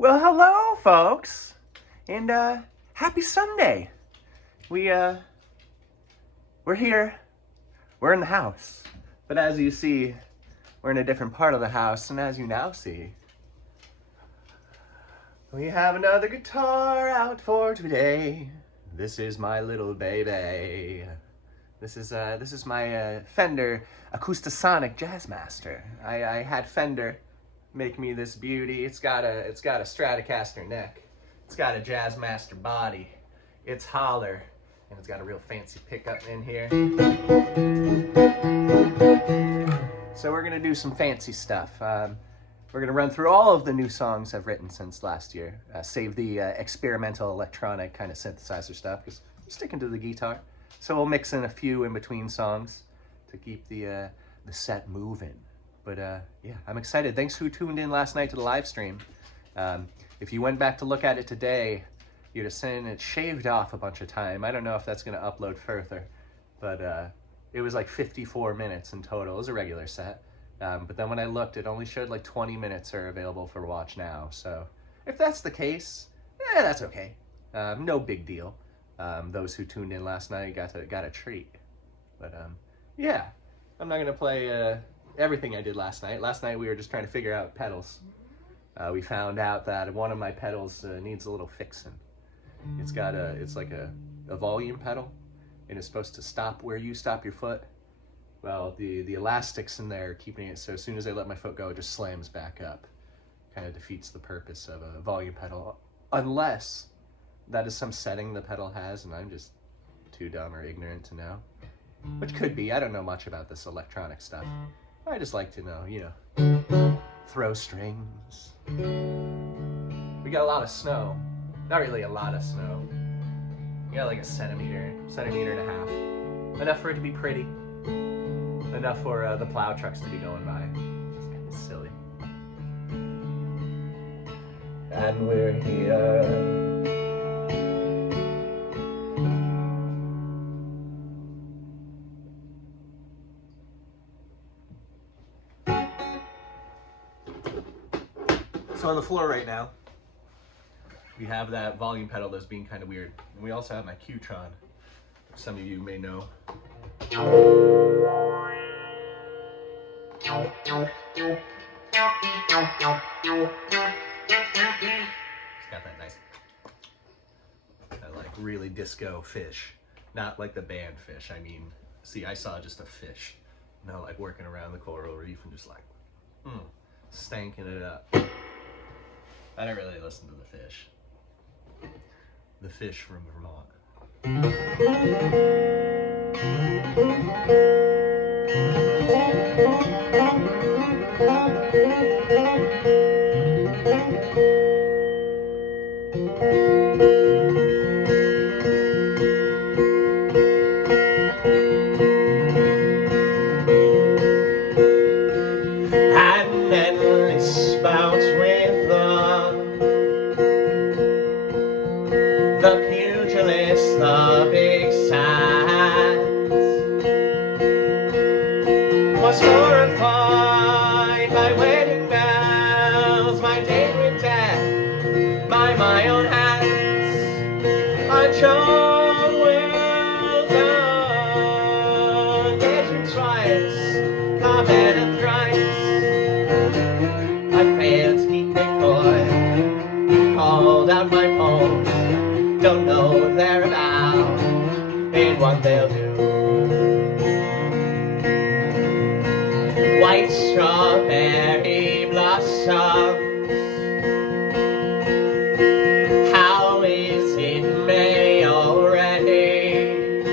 Well, hello, folks, and happy Sunday. We're here. We're in the house, but as you see, we're in a different part of the house, and as you now see, we have another guitar out for today. This is my little baby. This is my Fender Acoustasonic Jazzmaster. I had Fender make me this beauty. It's got a Stratocaster neck. It's got a Jazzmaster body. It's holler, and it's got a real fancy pickup in here. So we're gonna do some fancy stuff. We're gonna run through all of the new songs I've written since last year. Save the experimental electronic kind of synthesizer stuff because I'm sticking to the guitar. So we'll mix in a few in between songs to keep the set moving. But yeah, I'm excited. Thanks who tuned in last night to the live stream. If you went back to look at it today, you'd have seen it shaved off a bunch of time. I don't know if that's going to upload further, but it was like 54 minutes in total. It was a regular set. But then when I looked, it only showed like 20 minutes are available for watch now. So if that's the case, that's okay. No big deal. Those who tuned in last night got a treat. But yeah, I'm not going to play everything I did last night. Last night we were just trying to figure out pedals. We found out that one of my pedals needs a little fixing. It's like a volume pedal, and it's supposed to stop where you stop your foot. Well, the elastics in there are keeping it so as soon as I let my foot go, it just slams back up. Kind of defeats the purpose of a volume pedal, unless that is some setting the pedal has, and I'm just too dumb or ignorant to know. Which could be. I don't know much about this electronic stuff. I just like to know, throw strings. We got a lot of snow. Not really a lot of snow. We got like a centimeter and a half. Enough for it to be pretty. Enough for the plow trucks to be going by. Just kind of silly. And we're here. So on the floor right now, we have that volume pedal that's being kind of weird. And we also have my Qtron, which some of you may know. It's got that nice, that like really disco fish. Not like the band fish, I mean, see, I saw just a fish. Not like working around the coral reef and just like, stanking it up. I don't really listen to the fish. The fish from Vermont. And endless bouts with the pugilist, the big size, was horrified by wedding bells, my date with death, by my own hands, a job well done, getting twice, a better thrice. I failed to keep it coy, called out my poems. Don't know what they're about, and what they'll do. White strawberry blossoms, how is it May already?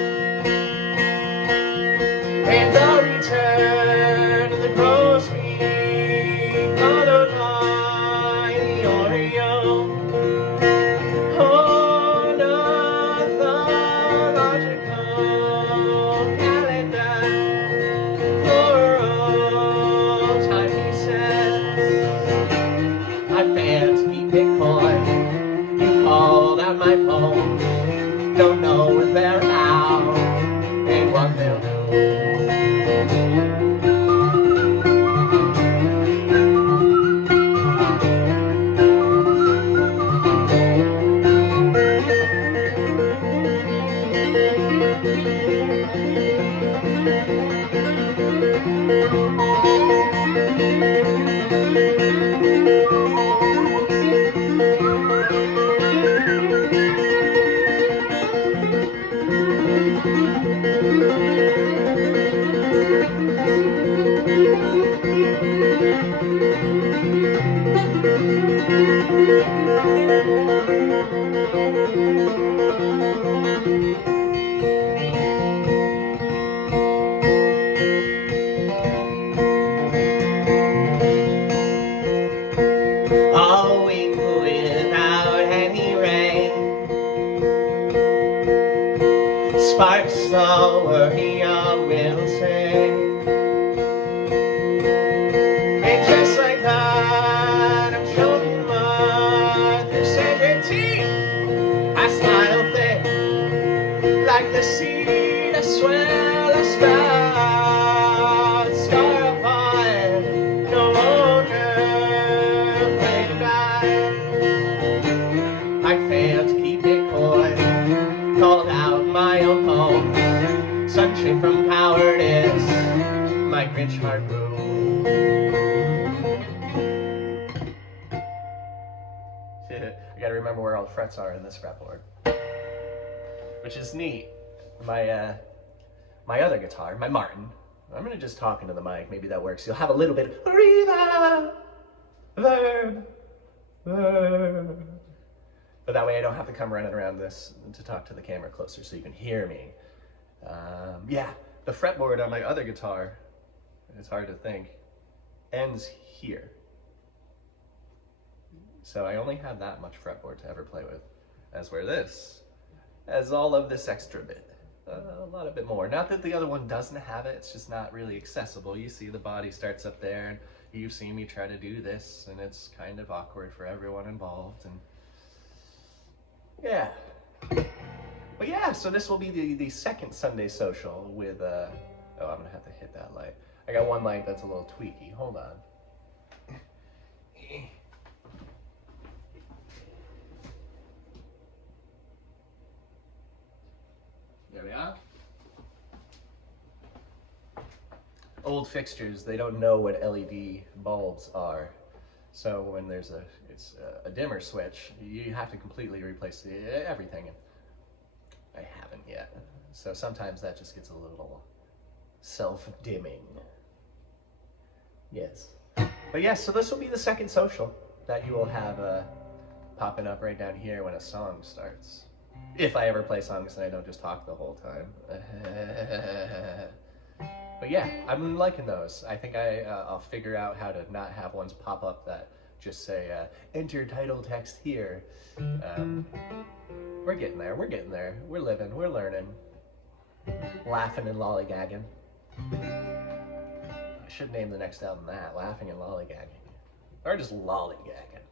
And the return of the grosbeak, followed by the oriole. Don't know what they're about and what they'll do. A week without any rain, sparks the warrior will say. And just like that, I'm showing Mother Sacred teeth. I smile thick, like the seed I swell a spout. Scar of fire, no longer afraid to die. I failed to keep it coy, called out my own poem, sunshine from cowardice, my Grinch heart grew. I gotta remember where all the frets are in this fretboard, which is neat. My my other guitar, my Martin, I'm gonna just talk into the mic, maybe that works. You'll have a little bit of reverb, but that way I don't have to come running around this to talk to the camera closer so you can hear me. Yeah, the fretboard on my other guitar, it's hard to think, ends here. So I only have that much fretboard to ever play with, as where this has all of this extra bit, a lot of bit more. Not that the other one doesn't have it, it's just not really accessible. You see the body starts up there, and you've seen me try to do this, and it's kind of awkward for everyone involved, and yeah. But yeah, so this will be the second Sunday social with, oh, I'm gonna have to hit that light. I got one light that's a little tweaky, hold on. There we are. Old fixtures, they don't know what LED bulbs are. So when there's a dimmer switch, you have to completely replace everything. I haven't yet. So sometimes that just gets a little self-dimming. Yes. But yes, so this will be the second social that you will have popping up right down here when a song starts. If I ever play songs and I don't just talk the whole time. But yeah, I'm liking those. I think I'll figure out how to not have ones pop up that just say, enter title text here. We're getting there, we're living, we're learning. Laughing and lollygagging. I should name the next album that, Laughing and Lollygagging. Or just lollygagging.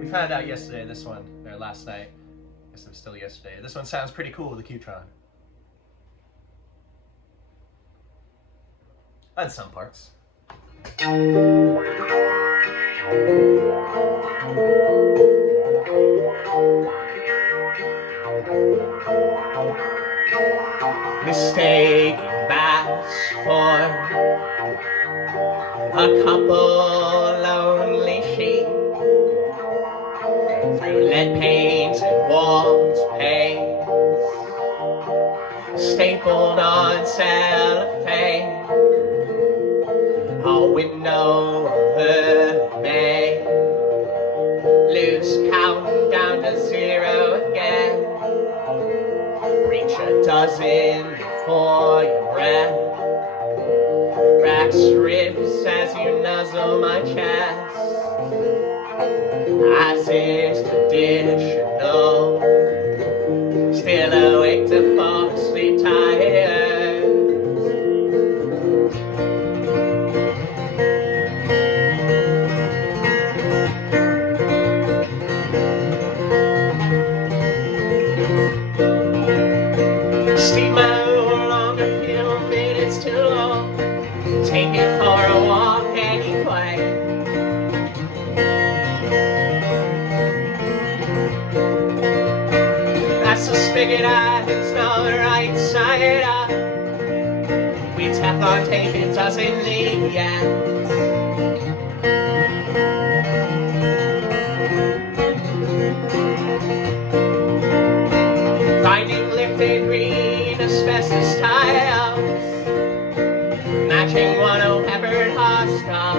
We found out yesterday, this one, or last night, I guess it was still yesterday. This one sounds pretty cool with the Qtron. On some parts. Mistaking bass for a couple lonely sheep, through lead paint and walls paint, stapled on cellophane, a window of May, loose count down to zero again, reach a dozen before your breath, racks ribs as you nuzzle my chest, as is traditional, still awake to fall asleep tired. Steam along a few minutes too long, take it for a walk anyway. That's the spigot eyes, the right side up. We Teflon tape, it doesn't leak yet. Finding lifted green asbestos tiles, matching one old peppered hostel.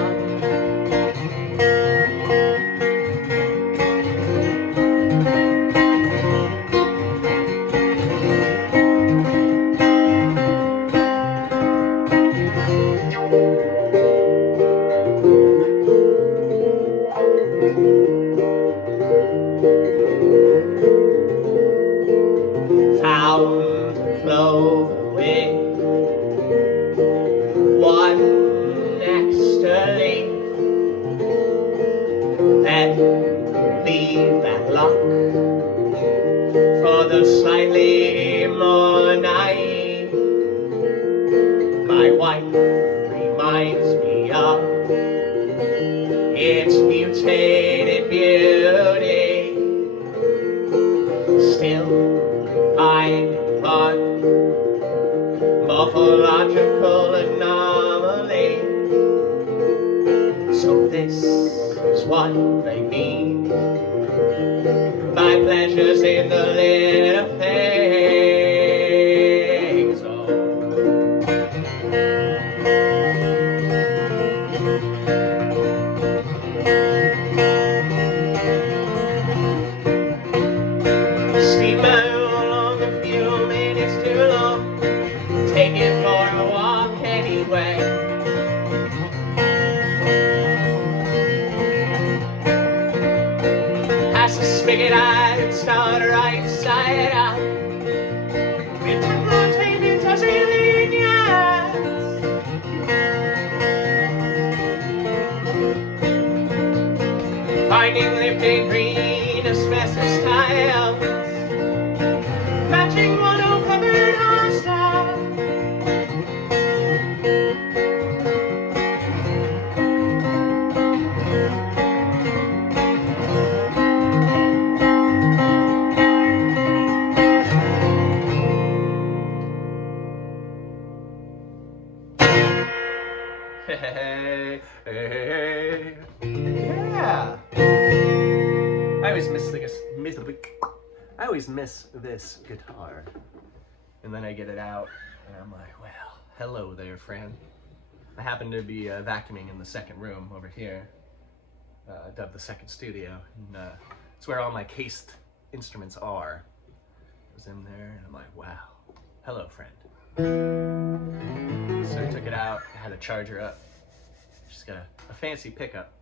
Found clover with one extra leaf, then leave that lock for the slightly more naive. My wife reminds me of its mutated beauty. Still, I'm fun, morphological anomaly. So this is what they mean by pleasures in the little things. Oh. Steamer along a few minutes too long. Take it for a walk anyway. Pass the spigot out and start right side up. With the rotating Brazilians. Finding lifted green asbestos tiles, matching mono-covered hostile. Hey, hey, yeah. I always miss this guitar, and then I get it out, and I'm like, well, hello there, friend. I happen to be vacuuming in the second room over here, dubbed the second studio, and it's where all my cased instruments are. I was in there, and I'm like, wow, hello, friend. So I took it out, had a charger up. Just got a fancy pickup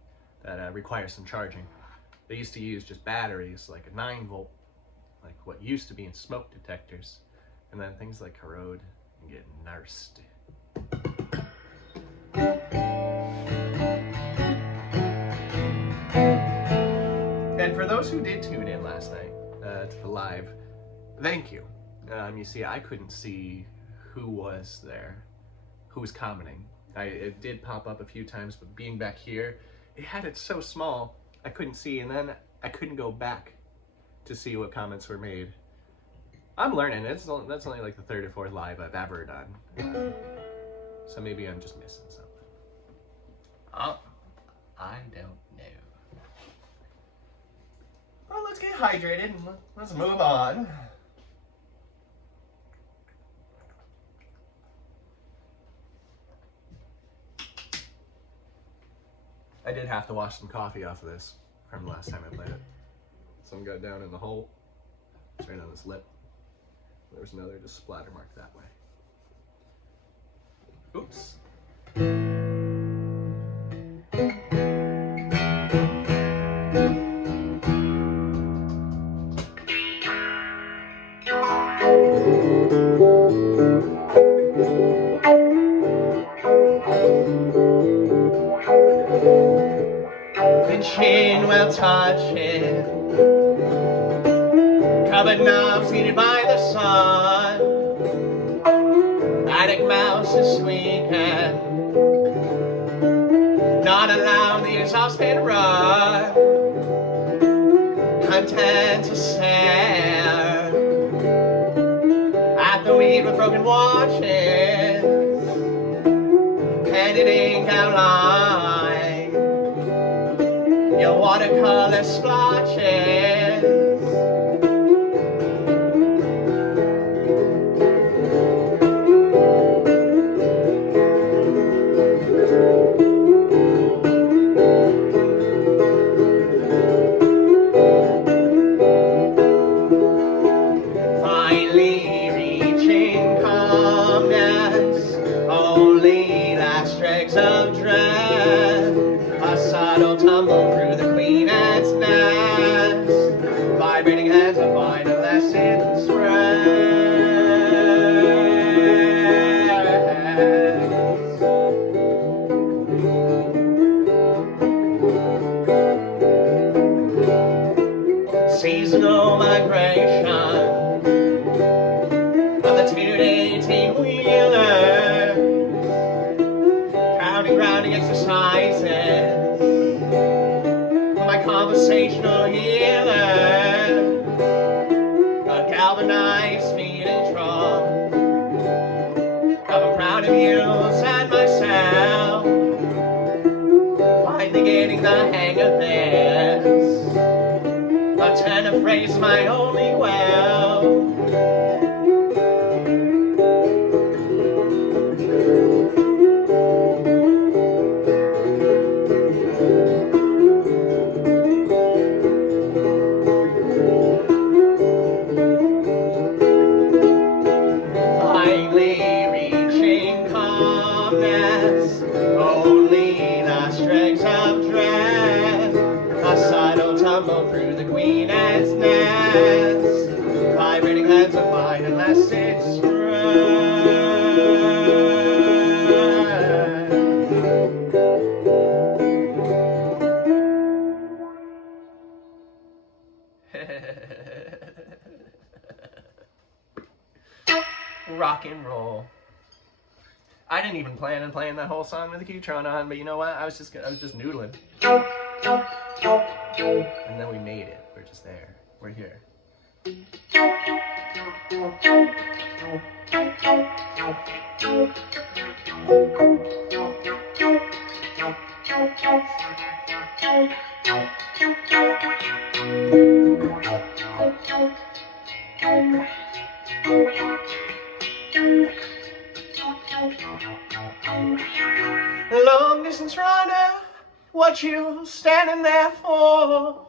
that requires some charging. They used to use just batteries, like a 9-volt, like what used to be in smoke detectors, and then things like corrode and get nasty. And for those who did tune in last night to the live, thank you. You see, I couldn't see who was there, who was commenting. It did pop up a few times, but being back here, it had it so small, I couldn't see, and then I couldn't go back to see what comments were made. I'm learning. That's only like the third or fourth live I've ever done. So maybe I'm just missing something. I don't know. Well, let's get hydrated and let's move on. I did have to wash some coffee off of this from the last time I played it. Some got down in the hole. It's right on this lip. There's another just splatter mark that way. Oops. The chin well touching, covered knobs heated by the sun. Attic mouse is squeaking, not allowing the exhaust fan to run. Content to stare at the weed with broken watches, painted ink outline, your watercolor splotches. Finally reaching calmness, only last dregs of dread. breath. A subtle tumble through the queen ant's nest. Vibrating hands of find a lesson spread. Seasonal migration of the 2-18-wheeler, crowding exercises for my conversational healer, a galvanized speed and drum of I'm proud of you and myself, finally getting the hang of this. A turn of phrase my only well. Finally reaching calmness, only the strings of dread. A subtle tumble through the queen ant's nest, vibrating hands of mine unless it's rock and roll. I didn't even plan on playing that whole song with the Qtron on, but you know what? I was just noodling. And then we made it. We're just there. We're here. Long distance runner, what you standing there for?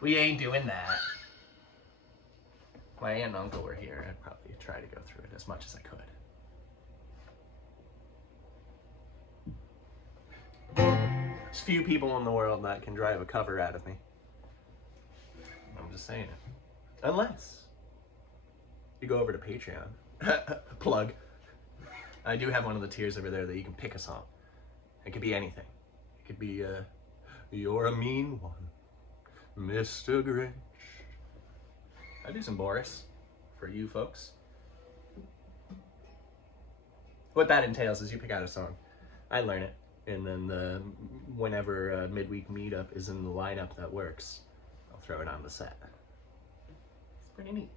We ain't doing that. My aunt and uncle were here. I'd probably try to go through it as much as I could. There's few people in the world that can drive a cover out of me. I'm just saying it. Unless you go over to Patreon. Plug. I do have one of the tiers over there that you can pick a song. It could be anything. It could be, You're a Mean One, Mr. Grinch. I do some Boris for you folks. What that entails is you pick out a song, I learn it, and then whenever a midweek meetup is in the lineup that works, I'll throw it on the set. It's pretty neat.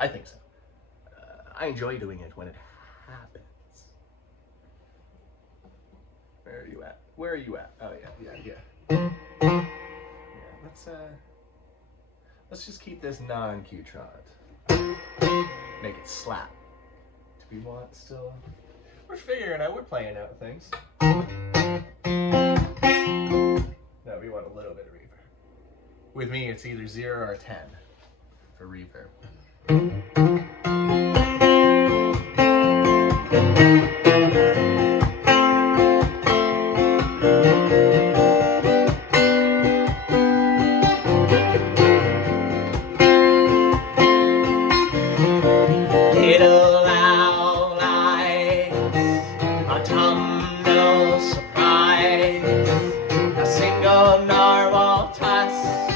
I think so. I enjoy doing it when it happens. Where are you at? Where are you at? Oh yeah. Yeah, let's just keep this non-Qtron. Make it slap. Do we want still? We're figuring out, we're playing out things. No, we want a little bit of reverb. With me, it's either 0 or 10 for reverb. Little owl eyes, autumnal surprise, a single narwhal tusk,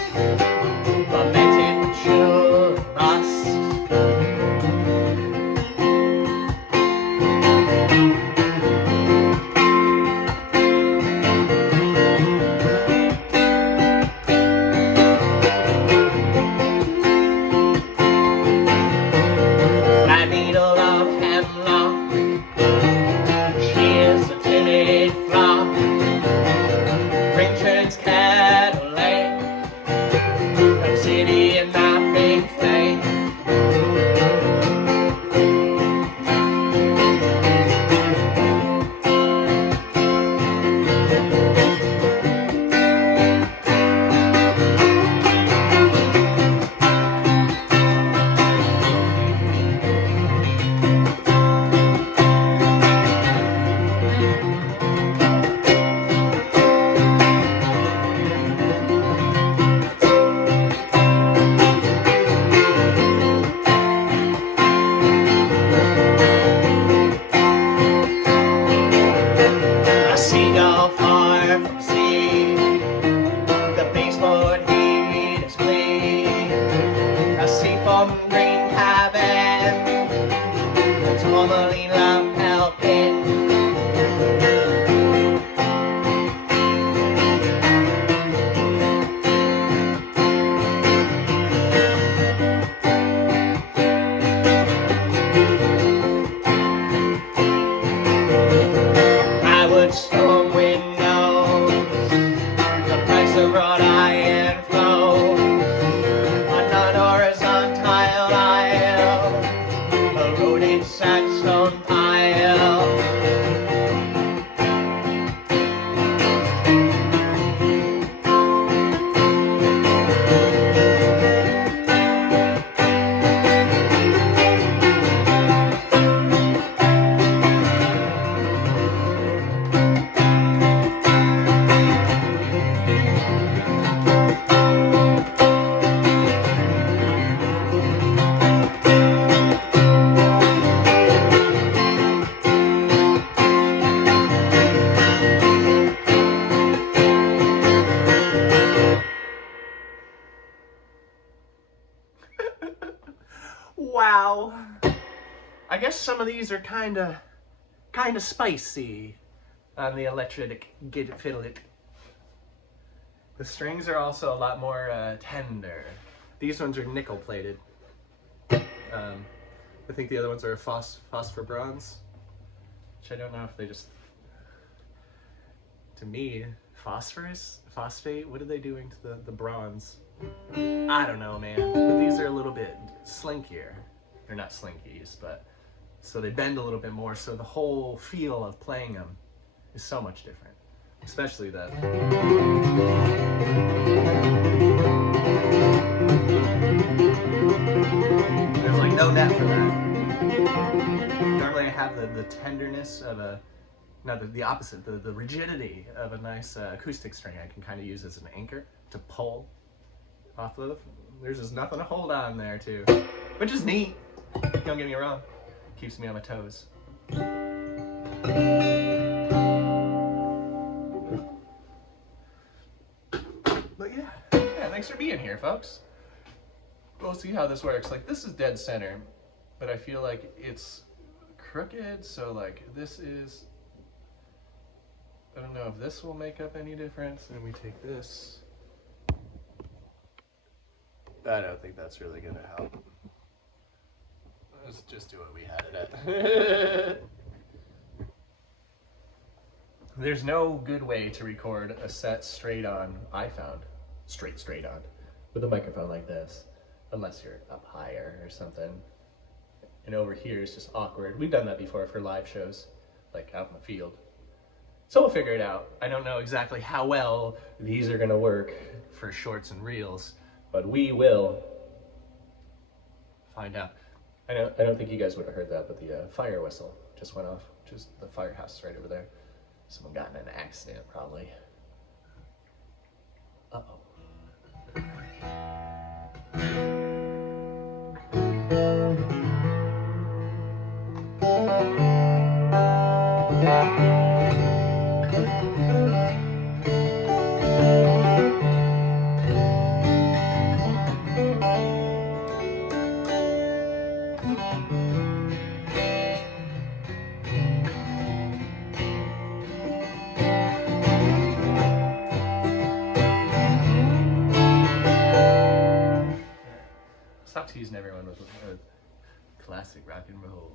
fermented jewel rust. Flat needle of hemlock, she is a timid flock. some of these are kind of spicy on the electric fiddle-it. The strings are also a lot more tender. These ones are nickel plated. I think the other ones are phosphor bronze, which I don't know if they just, to me, phosphate, what are they doing to the bronze? I don't know, man, but these are a little bit slinkier. They're not slinkies, but so they bend a little bit more, so the whole feel of playing them is so much different, especially the there's like no net for that. Normally I have the tenderness of a, no, the opposite, the rigidity of a nice acoustic string I can kind of use as an anchor to pull off of. There's just nothing to hold on there too, which is neat, don't get me wrong, keeps me on my toes. But yeah, thanks for being here, folks. We'll see how this works. Like, this is dead center, but I feel like it's crooked, so like this is, I don't know if this will make up any difference. And we take this. I don't think that's really gonna help. Let's just do what we had it at. There's no good way to record a set straight on, I found, straight on, with a microphone like this, unless you're up higher or something. And over here is just awkward. We've done that before for live shows, like out in the field. So we'll figure it out. I don't know exactly how well these are gonna work for shorts and reels, but we will find out. I don't think you guys would have heard that, but the fire whistle just went off, which is the firehouse right over there. Someone got in an accident, probably. Uh-oh. Stop teasing everyone with classic rock and roll.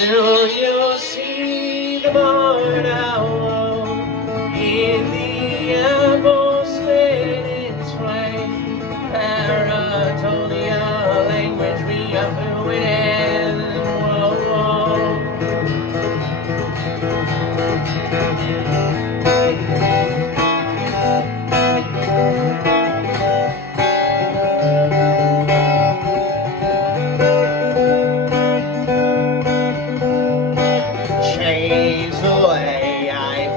Do you see the barn owl in the apple split its way? Paratonia language we are fluent in. Whoa, whoa. Change the way I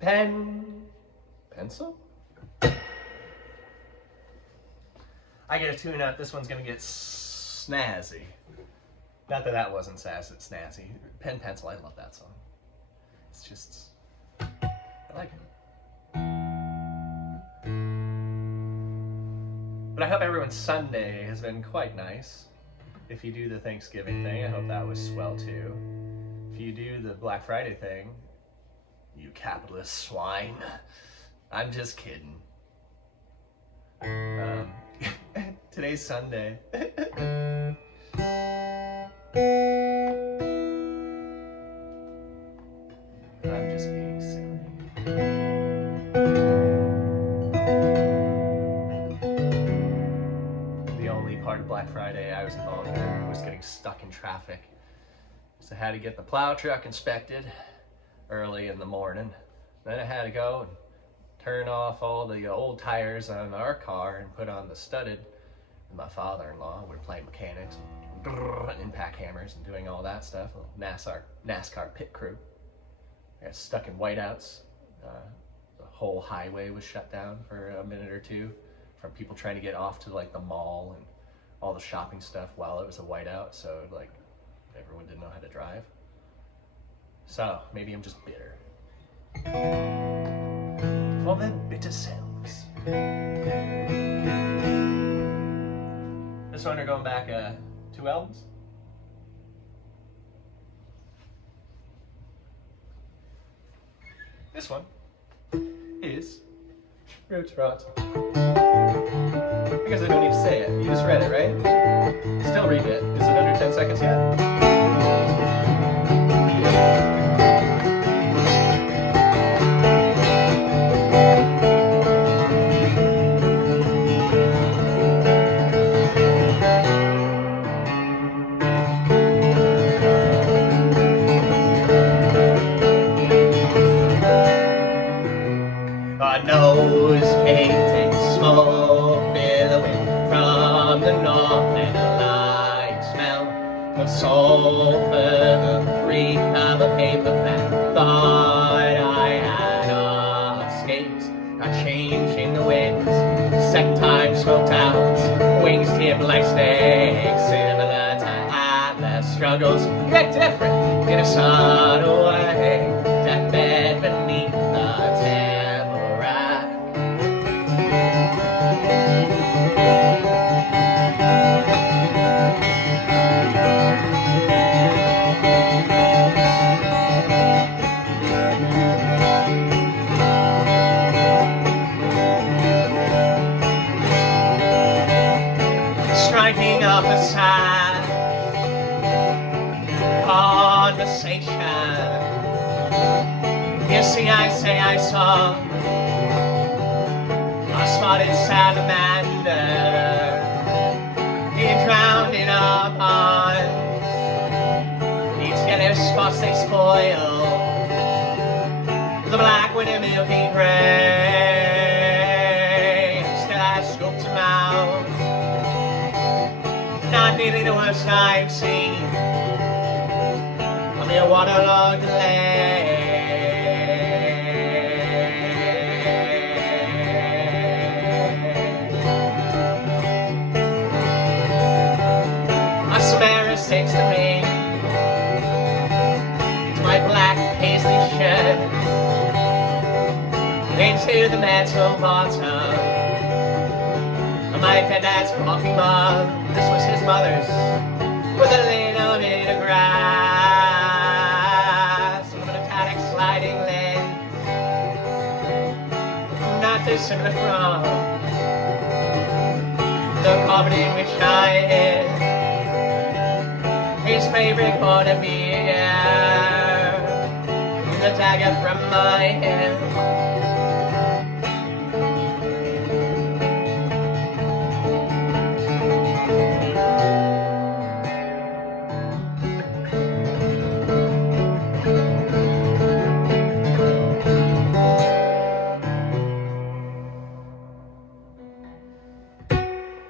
Pencil? I get a tune up. This one's gonna get snazzy. Not that that wasn't snazzy. Pen, pencil, I love that song. It's just, I like it. But I hope everyone's Sunday has been quite nice. If you do the Thanksgiving thing, I hope that was swell too. If you do the Black Friday thing, you capitalist swine, I'm just kidding. Today's Sunday. I'm just being silly. The only part of Black Friday I was involved in was getting stuck in traffic. So I had to get the plow truck inspected early in the morning. Then I had to go and turn off all the old tires on our car and put on the studded. And my father-in-law would play mechanics and impact hammers and doing all that stuff. NASCAR pit crew. I got stuck in whiteouts. The whole highway was shut down for a minute or two from people trying to get off to like the mall and all the shopping stuff while it was a whiteout. So like everyone didn't know how to drive. So maybe I'm just bitter. For their bitter selves. This one are going back 2 albums. This one is Roots Rot. I guess I don't need to say it. You just read it, right? Still reading it. Is it under 10 seconds yet? Our nose painted smoke billowing from the north, and a light smell of sulfur, the creak of a paper fan. Thought I had escaped a change in the winds. Second time smoked out, wings tip like snakes, similar to Atlas struggles, yet different in a subtle way. Deathbed beneath the tamarack. Striking up a sad conversation. You see, I say I saw a spotted salamander. He drowned in a pond. Each yellow spots they spoil. The black with a milky gray. Still I scooped him out. Not nearly the worst I've seen. I'm a waterlogged lake. A Samaris takes the pain to my black paisley shirt, into the metal bottom of my dad's coffee mug. This was his mother's, with a little bit of grass, a metallic sliding lens, not dissimilar from the cupboard in which I hid his favorite quarter beer, the dagger from my hand.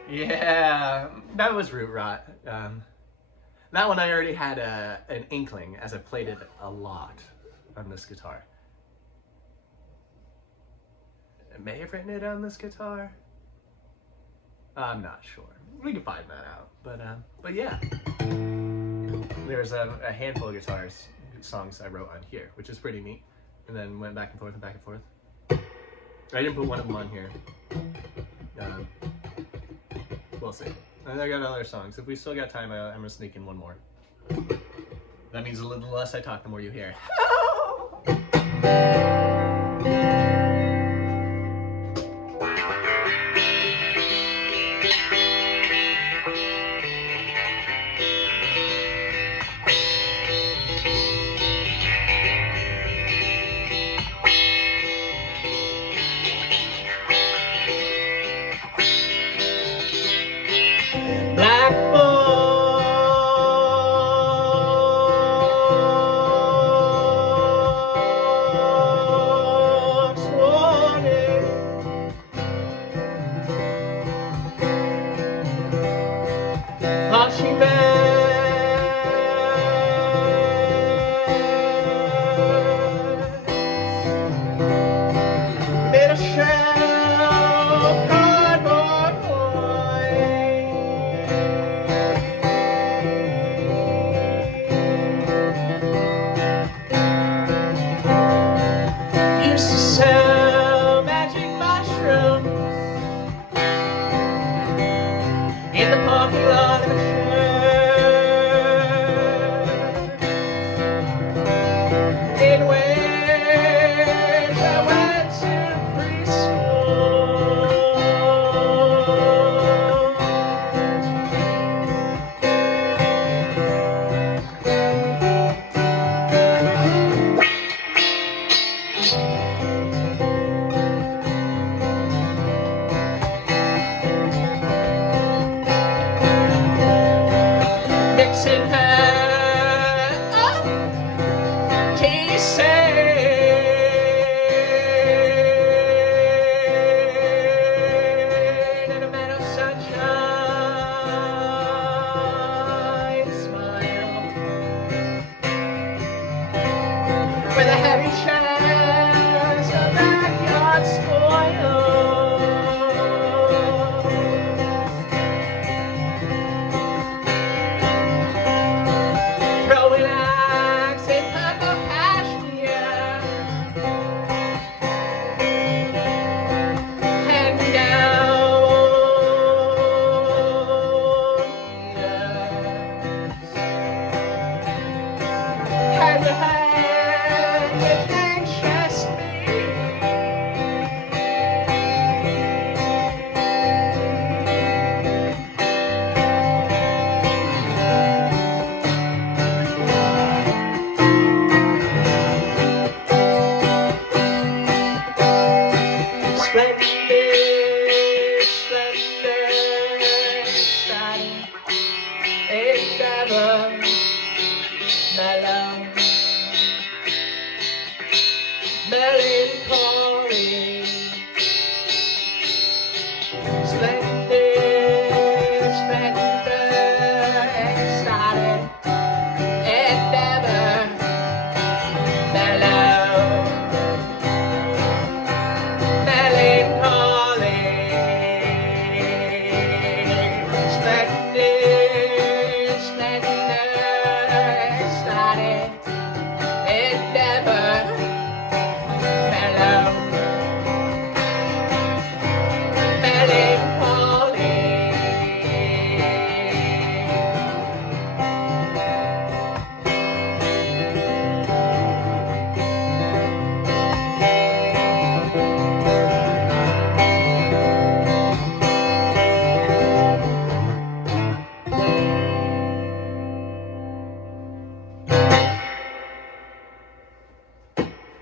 Yeah, that was Root Rot. That one I already had an inkling as I played it a lot on this guitar. I may have written it on this guitar. I'm not sure. We can find that out. But yeah, there's a handful of guitars songs I wrote on here, which is pretty neat. And then went back and forth and back and forth. I didn't put one of them on here. We'll see. And I got other songs. If we still got time, I'm gonna sneak in one more. That means a little less I talk, the more you hear.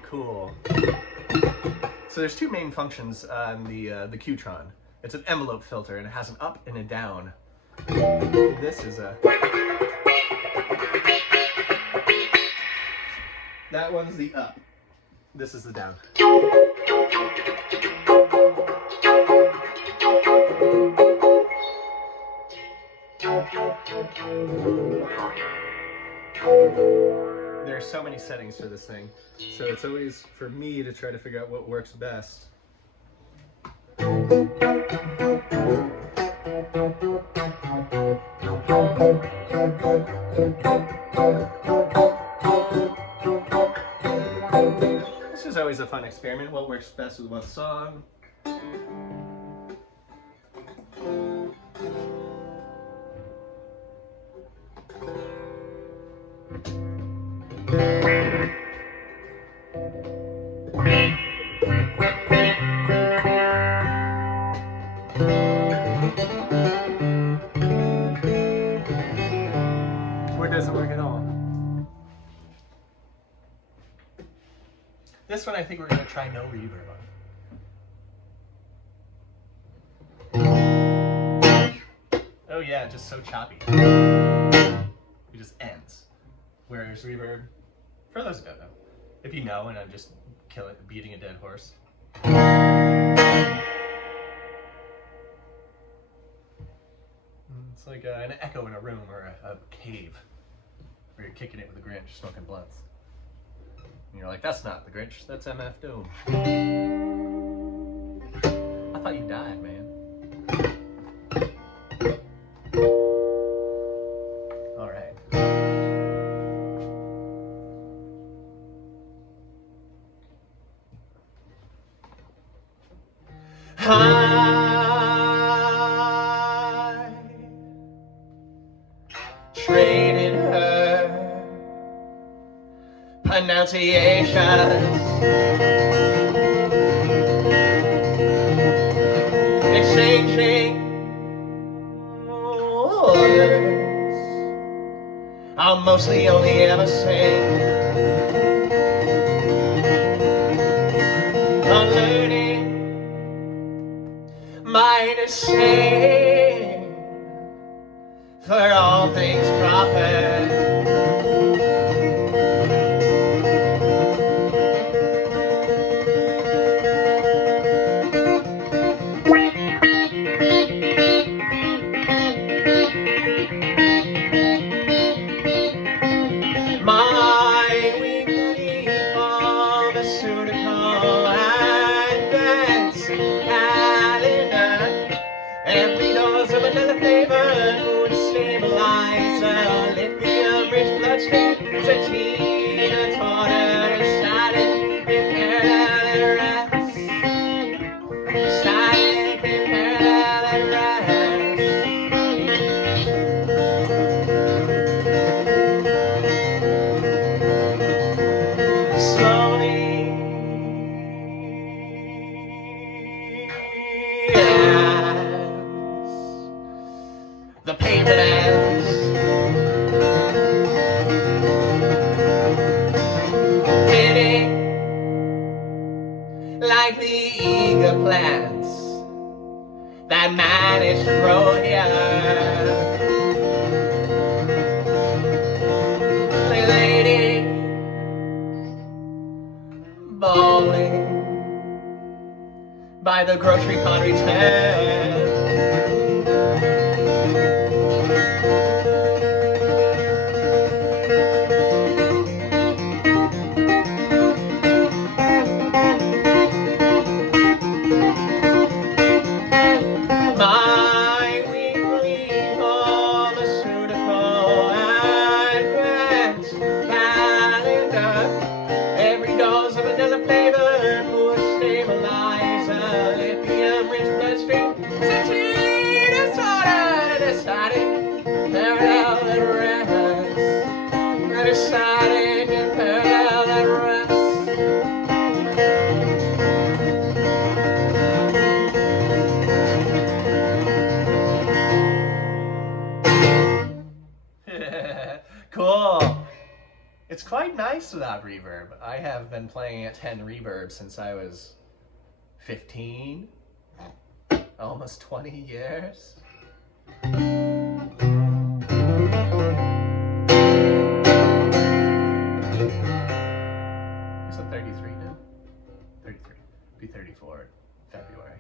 Cool. So there's two main functions on the Qtron. It's an envelope filter, and it has an up and a down. This is a... That one's the up. This is the down. There are so many settings for this thing, so it's always for me to try to figure out what works best. This is always a fun experiment. What works best with what song? Where doesn't work at all? This one I think we're going to try no reverb on. Oh yeah, just so choppy. It just ends. Whereas reverb, for those who don't know, if you know and I'm just beating a dead horse. It's like an echo in a room or a cave where you're kicking it with a Grinch smoking blunts. And you're like, that's not the Grinch, that's MF Doom. I thought you died, man. All right. I traded her pronunciations, exchanging words I'll mostly only ever sing, unlearning my disdain for all things proper. My weekly pharmaceutical advance calendar, every dose of another flavor would stabilize a lithium-rich bloodstream. Satina torta decided in parallel rest, decided in parallel rest. Slowly, as the paper ends, hitting like the eager plants that managed to grow here. Lady, bowling by the grocery con return. My weekly pharmaceutical advance calendar, every dose of another flavor would stabilize a lithium-rich bloodstream. Satina soda decided parallel and rest. Decided in parallel and rest. Cool. It's quite nice without reverb. I have been playing at 10 reverb since I was 15, almost 20 years. Is it 33 now? 33. Be 34 in February.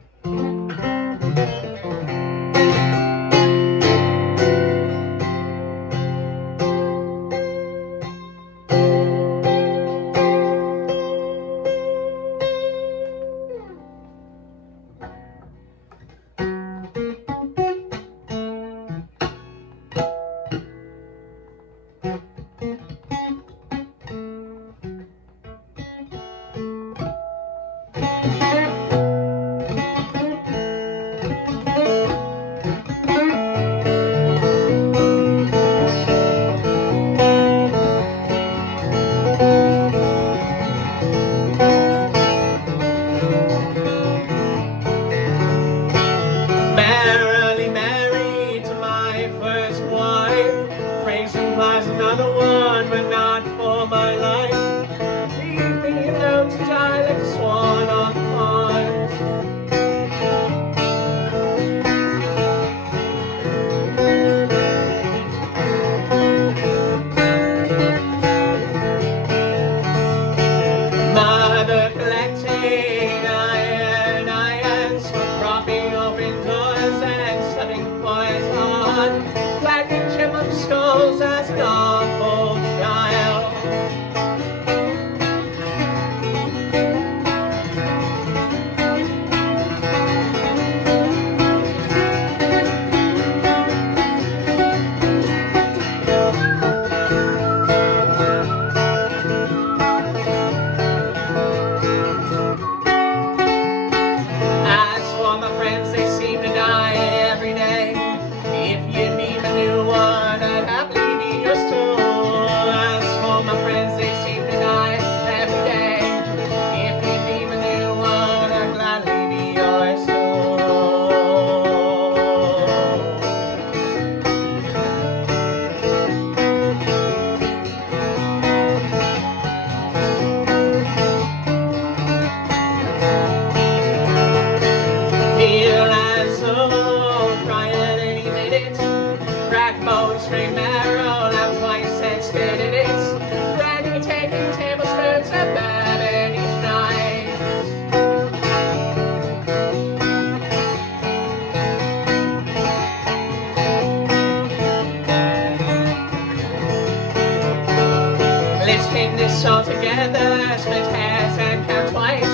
us all together, split hairs and count twice.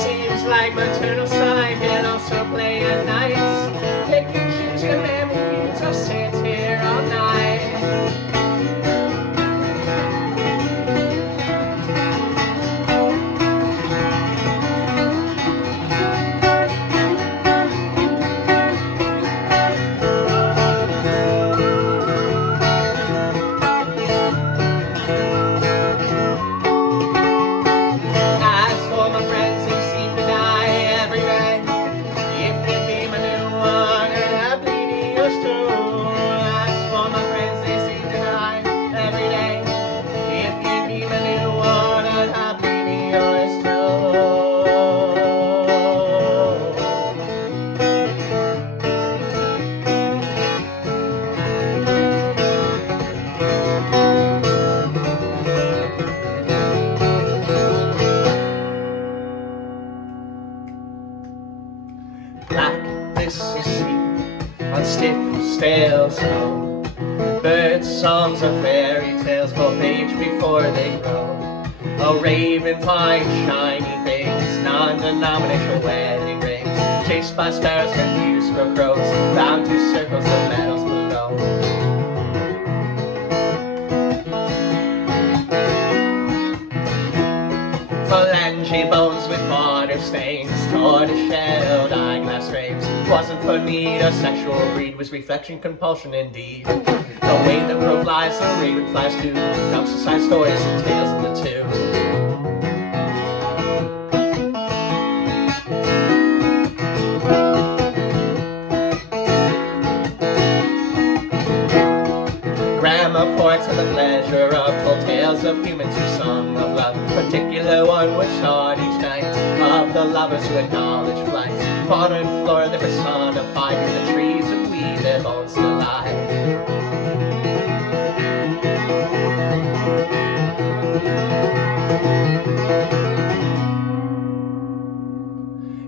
Seems like maternal side can also play a nice. Pick and choose your memories or sit here all night. Black this sea on stiff, stale snow. Birds' songs of fairy tales both age before they grow. A raven flying shiny things, non-denominational wedding rings. Chased by sparrows, confused for crows, bound to circles of meadows below. Phalange bones with water stains, tortoise-shelled eyeglass frames. Wasn't for need, a sexual breed was reflection compulsion indeed. The way the crow flies, the raven flies too. Dumpster-side stories and tales of the two. Grandma poets of the pleasure of told tales of humans who sung of love. Particular one which taught each night of the lovers who acknowledge flight. Fauna and flora that personified in the trees and we their bones still lie.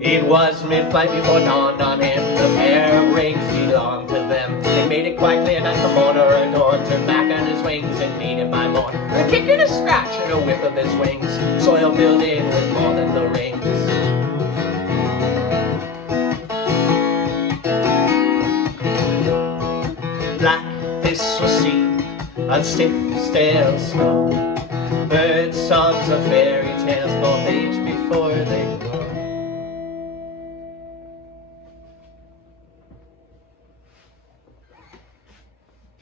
It was mid-flight before dawned on him, the pair of rings belonged to them. They made it quite clear that the mourner adorned, turned back on his wings and made it by morn. A kick and a scratch and a whip of his wings, soil filled in with more than the rings. Black this was sea on stiff, stale snow. Birds' songs of fairy tales both age before they grow.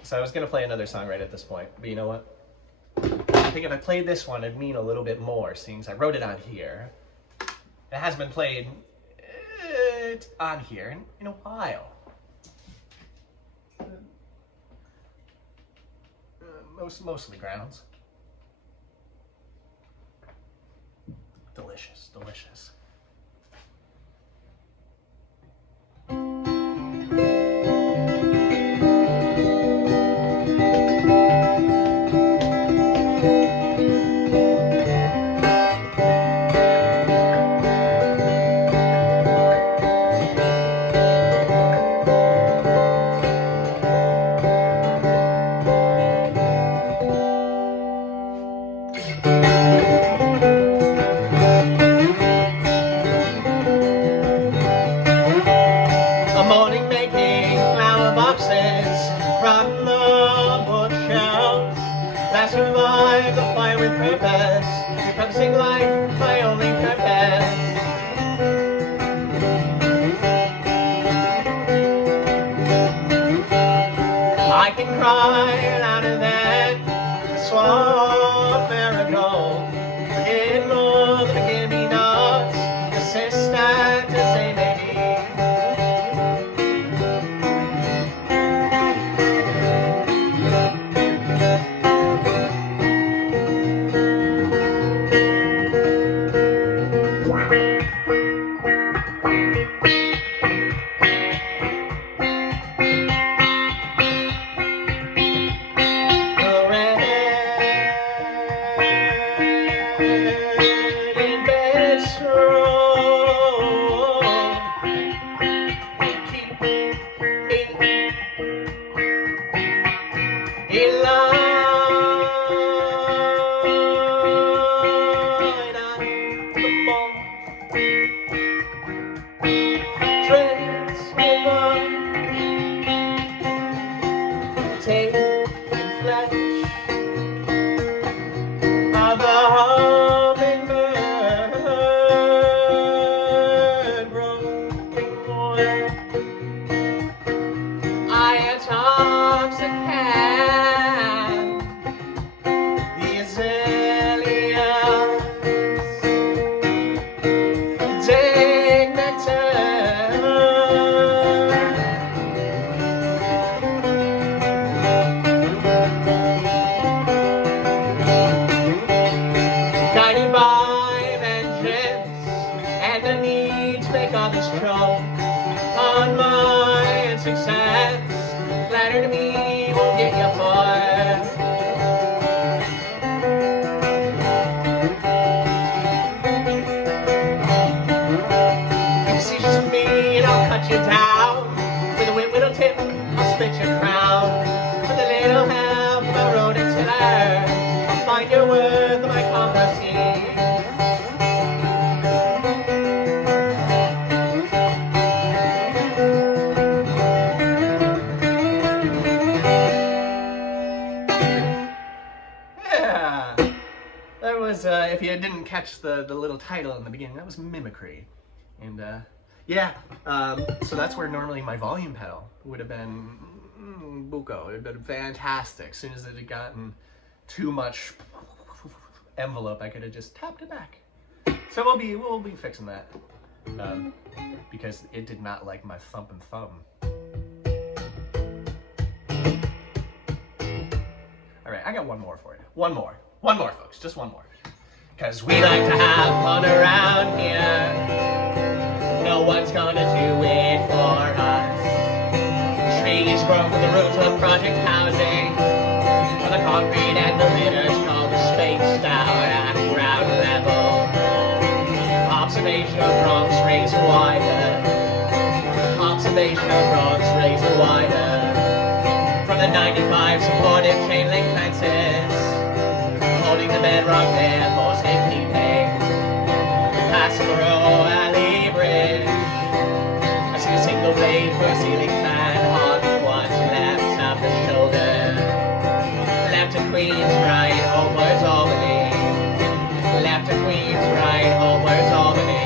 So I was going to play another song right at this point, but you know what? I think if I played this one, it'd mean a little bit more, seeing as I wrote it on here. It hasn't been played on here in a while. Most of the grounds. Delicious, delicious. Survive the fire with purpose, repurposing life, my only purpose. I can cry louder than the swamp marigold. Forget more than forgive me not, persistent as they may be. just choke on my success. Flatter to me won't get you far. Facetious me and I'll cut you down. With a whittle tip, I'll split your crown. With a little help from my rodent tiller, I'll find your worth of my conversation. If you didn't catch the little title in the beginning, that was Mimicry. And yeah, so that's where normally my volume pedal would have been buco. It would have been fantastic. As soon as it had gotten too much envelope, I could have just tapped it back. So we'll be fixing that because it did not like my thump and thumb. All right, I got one more for you. One more, folks, just one more. Cause we like to have fun around here. No one's gonna do it for us. Trees grow from the roots of project housing, for the concrete and the litters called the spaced out at ground level. Observation of Bronx rays wider. Observation of Bronx rays wider. From the 95 supportive chain link fences, holding the bedrock there for safekeeping. Past the row alley bridge, I see a single blade for a ceiling fan, hogging what's left of the shoulder. Left to Queens, right, homewards Albany. Left to Queens, right, homewards Albany.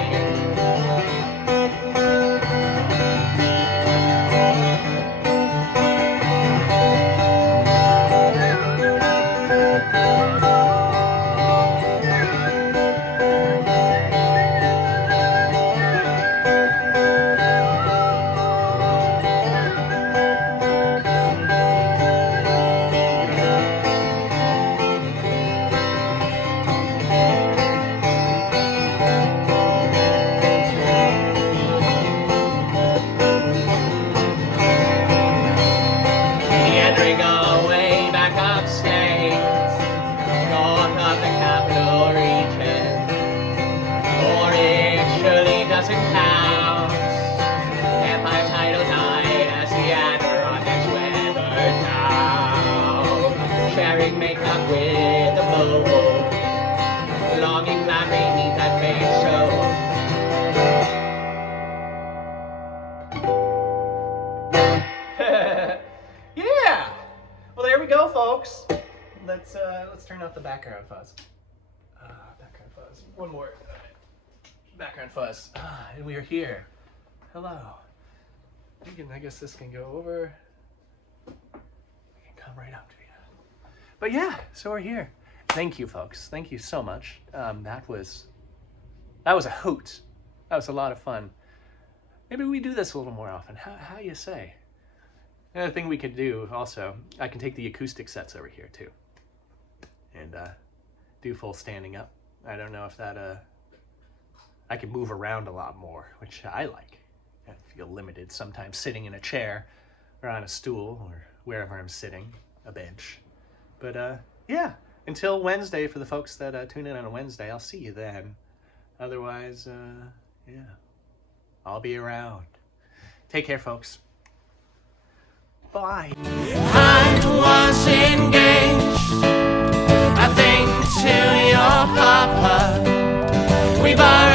Makeup with a bow, longing that beneath that face show. Yeah. Well, there we go, folks. Let's turn off the background fuzz. Background fuzz. One more. Background fuzz. And we are here. Hello. I guess this can go over. I can come right up to you. But yeah, so we're here. Thank you, folks. Thank you so much. That was a hoot. That was a lot of fun. Maybe we do this a little more often. How you say? Another thing we could do also, I can take the acoustic sets over here too, and do full standing up. I don't know if that I can move around a lot more, which I like. I feel limited sometimes sitting in a chair or on a stool or wherever I'm sitting, a bench. But yeah, until Wednesday, for the folks that tune in on a Wednesday, I'll see you then. Otherwise, yeah, I'll be around. Take care, folks. Bye. I was engaged, I think, to your papa. We borrowed